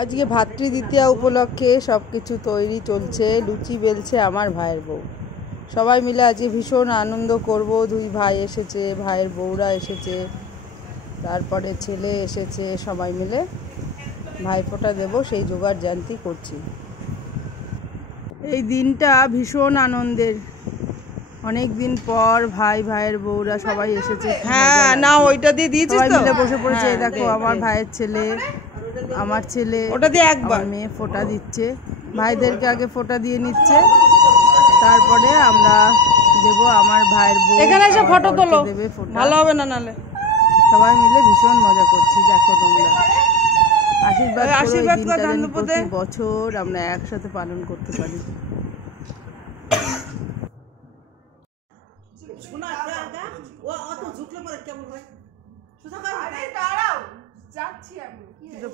আজকে ভাতৃদ্বিতীয়া উপলক্ষে সব কিছু তৈরি চলছে। লুচি বেলছে আমার ভাইয়ের বউ। সবাই মিলে আজকে ভীষণ আনন্দ করব। দুই ভাই এসেছে, ভাইয়ের বউরা এসেছে, তারপরে ছেলে এসেছে, সবাই মিলে ভাইফোঁটা দেব সেই জোগাড় জানতি করছি। এই দিনটা ভীষণ আনন্দের। অনেক দিন পর ভাইয়ের বউরা সবাই এসেছে। হ্যাঁ না, ওইটা দিয়ে দিয়েছিস তো? মিলে বসে পড়েছে। দেখো আমার ভাইয়ের ছেলে, আমার ছেলে, ওটা দিয়ে একবার মেয়ে ফোঁটা দিচ্ছে। ভাইদেরকে আগে ফোঁটা দিয়ে নিচ্ছে, তারপরে আমরা দেব। আমার ভাইয়ের বউ এখানে এসে ফটো তোলো, দেবে ফোঁটা। ভালো হবে না নালে। সবাই মিলে ভীষণ মজা করছি। দেখো তোমরা আশীর্বাদ করো, প্রতি বছর আমরা একসাথে পালন করতে পারি।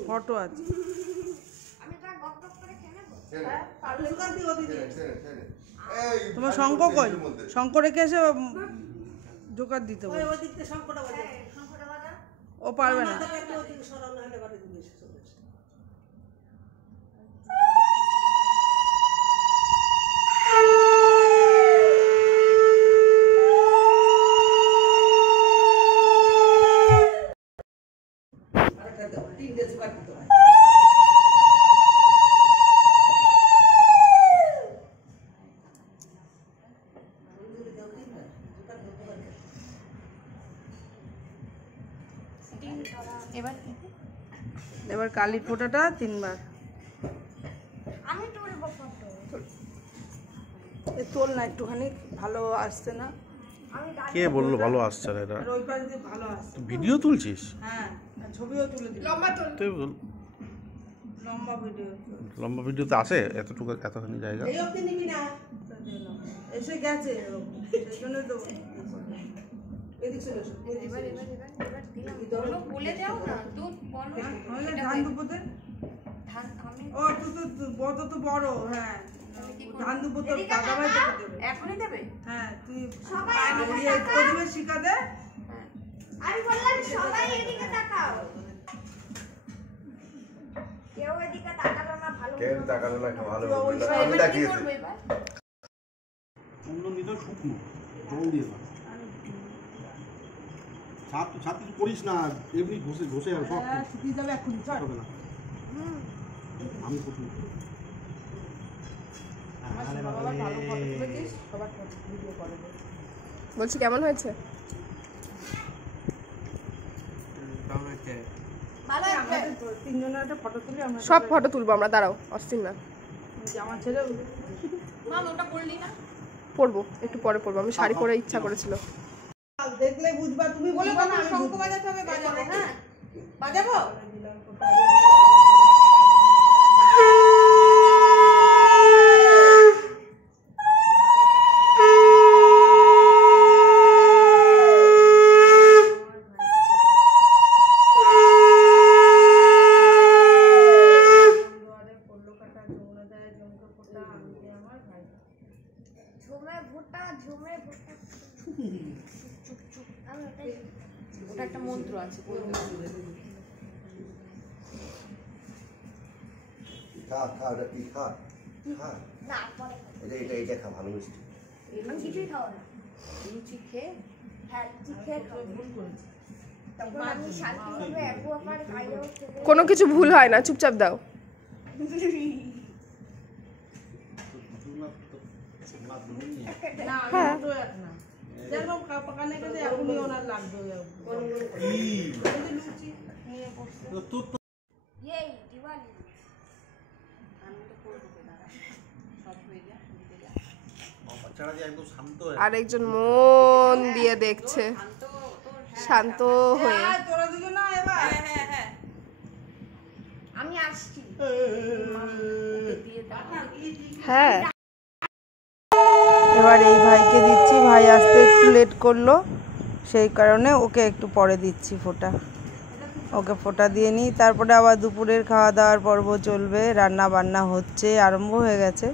ফটো আছে। তোমার শঙ্খ কই? শঙ্খ রেখে এসে জোগাড় দিতে হবে। ও পারবে না। এবার কালির ফোঁটাটা 3 বার। আমি তুলবো ফটো। তোল না, একটুখানি ভালো আসছে না। কে বললো ভালো আসছে না? এটা ওই পাশ দিয়ে ভালো আসছে। ভিডিও তুলছিস? হ্যাঁ, ছবিও তুলে দিই। লম্বা তুল। লম্বা ভিডিও। লম্বা ভিডিওতে আসে এতটুকু, এতখানি জায়গা? এই অবধি নিবি না, এসে গেছে সেজন্য তো। এদিক চলে এসো। এবার দিলাম। বলে যাও না তুই বলো। ধান দুপোতে ধান আমি ও তুই বড় তো বড়। হ্যাঁ, ধান দুপোতে দাদাভাই তোকে দেবে। এখনই দেবে? হ্যাঁ, তুই সবাই প্রথমে শিখা দে। আমি বললাম সবাই এদিকে তাকাও। কেউ এদিকে তাকালো না, ভালো কেন তাকালো না? ভালো আমি দেখিয়েছি। অন্য নিতে শুকনো জল দিয়ে দাও। ছাদ কিছু করিস না, এমনি ঘষে আর সব শুকিয়ে যাবে এক্ষুনি। চল হবে না। আমি প্রথম বলছি কেমন হয়েছে? তিনজনের একটা ফটো তুলি আমরা। সব ফটো তুলবো আমরা, দাঁড়াও, অস্থির না। আমার ছেলে ওটা পড়লি না? পরবো, একটু পরে পরবো। আমি শাড়ি পরে ইচ্ছা করেছিল। দেখলে বুঝবা, তুমি বলবে না। শঙ্খ বাজাতে হবে, বাজাবো। হ্যাঁ বাজাবো। ওটা একটা মন্ত্র আছে। কিছুই খাও না, লুচি খেয়ে। হ্যাঁ লুচি খেয়ে ভুল করেছি। তারপর আমি শান্তিভাবে একবার খাইও। কোনো কিছু ভুল হয় না, চুপচাপ দাও। হ্যাঁ, যেরকম পাকানে গেছে এখনই ওনার লাগবে। এই দিওয়ালি আরেকজন মন দিয়ে দেখছে, শান্ত হয়ে। আমি আসছি। হ্যাঁ, এবার এই ভাইকে দিচ্ছি। ভাই আসতে একটু লেট করলো, সেই কারণে ওকে একটু পরে দিচ্ছি ফোঁটা। ওকে ফোঁটা দিয়ে নিই, তারপরে আবার দুপুরের খাওয়া দাওয়ার পর্ব চলবে। রান্না বান্না হচ্ছে, আরম্ভ হয়ে গেছে।